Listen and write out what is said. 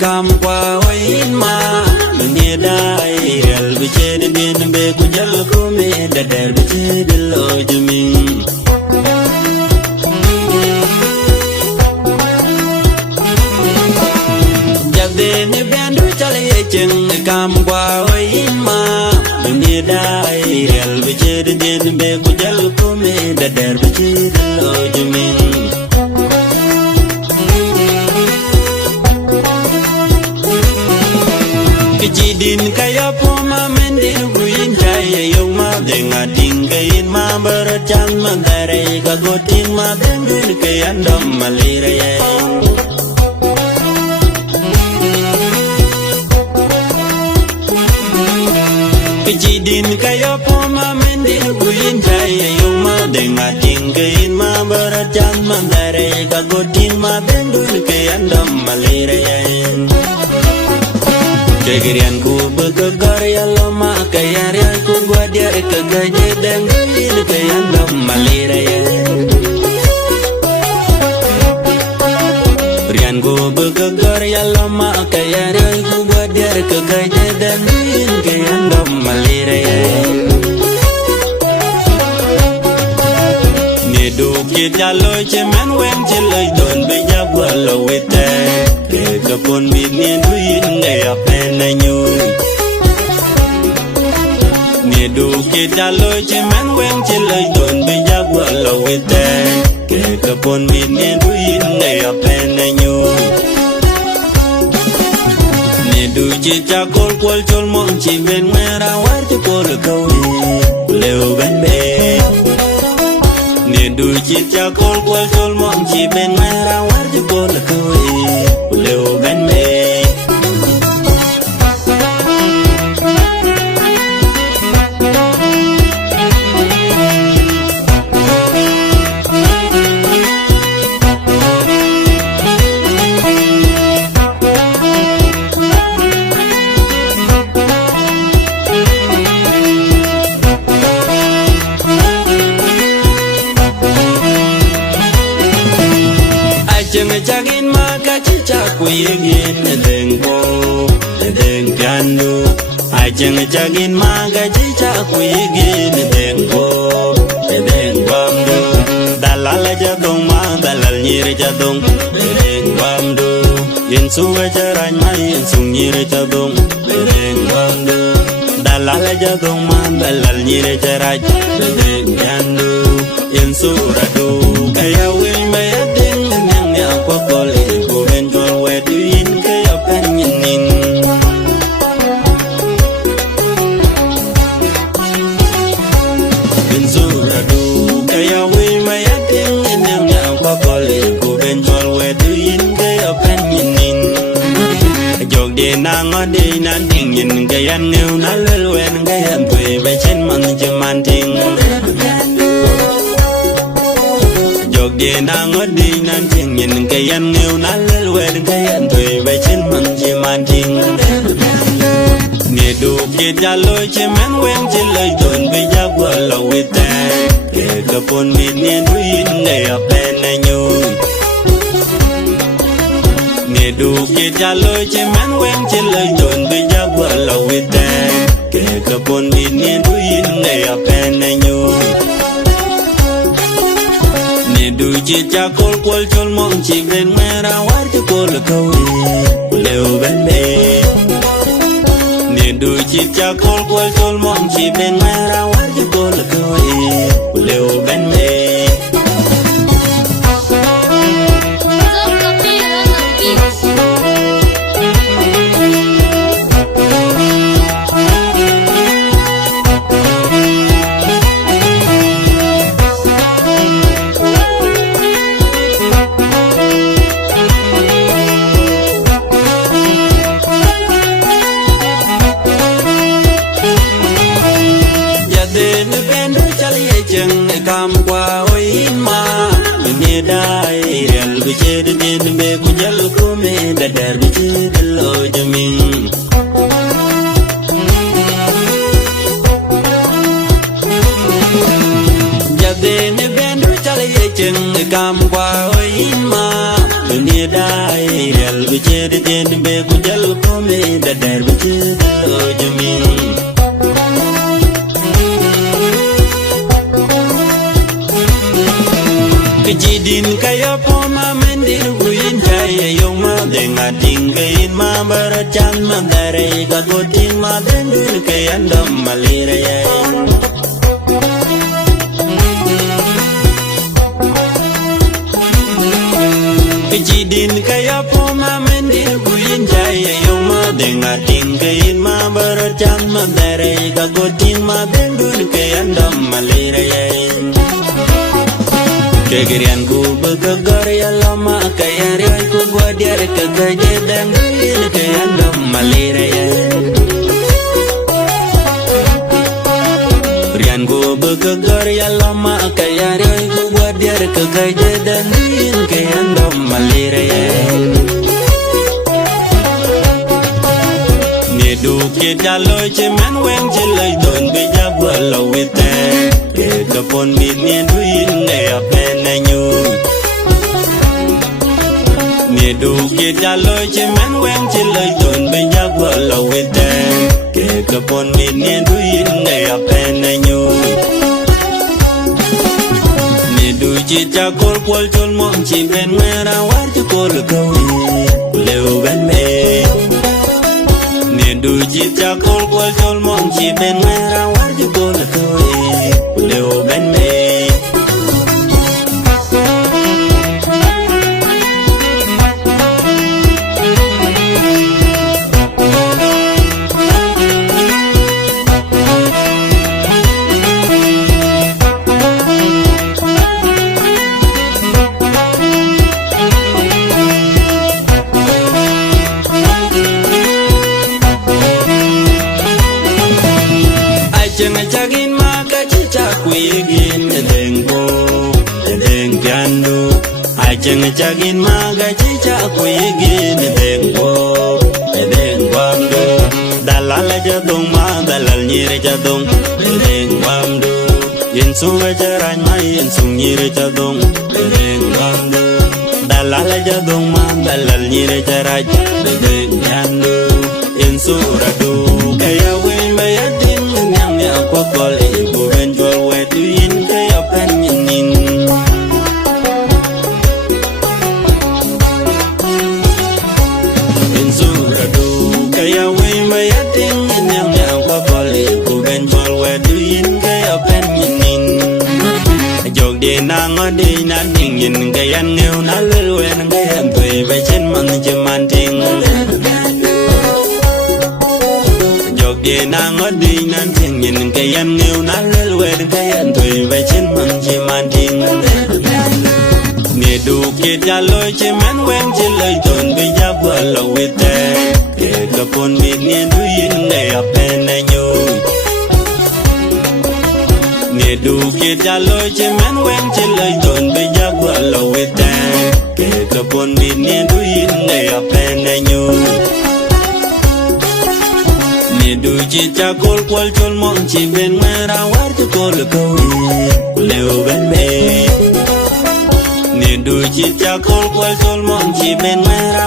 kam qua oin ma Dunia dai real biche de bin be kujal kume da der biche de lo jumin Jabde ni bendu chale cheng kam qua oin ma Dunia dai real biche de bin be kujal kume da der biche de lo jumin Kejidin kaya poma mendin kuin jaya yung ma denga tinggain ma berjang mandare kagotin ma dengun kayan dom maliraya Kejidin kaya poma mendin kuin jaya yung ma denga tinggain ma berjang mandare kagotin ma dengun kayan dom maliraya Kegirian ku bekegar ya lama kaya rian ku gua dia keganya dan gini kaya dom maliraya Rian ku bekegar ya lama kaya rian ku gua dia keganya dan gini kaya dom maliraya Ni dukit jaloy cemen weng cilay don bijak walau wite Kekepun bini duin gaya pena nyui Ni dukit jaloy cemen weng cilay don bijak walau wite Kekepun bini duin gaya pena nyui Ni dukit cakol kual col mong ciben merah warti kol kawi Leo ben be Ni dukit cakol kual col mong ciben merah warti kol kawi Leo ben be Jagin maka cica ku yegin dengko piano ajeng jagin maka cica ku yegin dengko bamdo dalal jadong ma dalal nyir jadong bamdo yen suwe jarany ma yen sung nyir jadong bamdo dalal jadong ma dalal nyir jaraj piano yen surado kaya wil mayading Kwa kole ko benjol weduin kaya penyenin Benzuradu kaya we mayating enangnya kwa kole ko benjol weduin kaya penyenin Jog de nang ade nan tingin kaya new na lelwen kaya tue bechen man jeman ting Dia nang odi nan ting yin kayan ngeu na lel wen kayan tui bai chin man chi man ting Ni du ki jaloy chi men wen chi loy don bi jak wa lo wite Ke kapon mi ni duin ne apen na nyu Ni du ki jaloy chi men wen chi loy don bi jak wa lo wite Ke kapon mi ni duin ne apen na nyu Du cica kol kol col mong ci ben merah warti kol kawi Leo ben be Ni du cica kol kol col mong ci ben merah warti kol kawi Leo ben be Kam qua oin ma Dunia dai real biche de din be kujal kume da dar biche de lo jamin Jade ne bendu chale cheng kam qua oin ma dunia dai real biche den be kujal kome da dar biche ojumi Kejidin kaya poma mendir kuin kaya yung madenga tinggain ma barachan magare kagotin ma dendur kaya ndam maliraya Kejidin kaya poma mendir kuin kaya yung madenga tinggain ma barachan magare kagotin ma dendur kaya ndam maliraya Kegerian ku begegar ya lama kaya riai ku gua diar kegaje dan gil kaya ndam maliraya Rian ku begegar ya lama kaya riai ku gua diar kegaje dan gil kaya ndam maliraya Ni du kita loy cemen weng cilai don beja balau wite Ke kapon mit ni duin ne apen nyu Ni du kita loy cemen weng cilai don beja balau wite Ke kapon mit ni duin ne apen nyu Ni du cita kol pol chol mong ci ben mera war ci kol kawi leu ben me Ni du cita kol pol chol mong ci ben mera war ci kol kawi leu ben me Chagin maka chicha kuigin dengko dengkianu Ajeng chagin maka chicha kuigin dengko dengkwamdu Dalal jadong ma dalal nyiri jadong dengkwamdu Yinsunga jarany ma yinsung nyiri jadong dengkwamdu Dalal jadong ma dalal nyiri jaraj dengkianu Insuradu kaya wen bayatin Kwa kole ibu benjol wetu yin kaya penyenin Insuradu kaya wey mayating inyang yang kwa kole ibu benjol wetu yin kaya penyenin Jog di nango di nating yin kaya ngew nalil wen kaya tuwe bechin man jeman ting Ye nango di nan ting yin kayan ngew na lel wer kayan tui vai chen man chi man ting Ni du kit ya loy che man weng che loy ton bi ya bua lo wite Ke kapon mit ni du yin ne apen na nyu Ni du kit ya loy che man weng che loy ton bi ya bua lo wite Ke kapon mit ni du yin ne apen na nyu Ni du chicha kol kwal chol mong chi ben mera war tu kol kawi leu ben me Ni du chicha kol kwal chol mong chi ben mera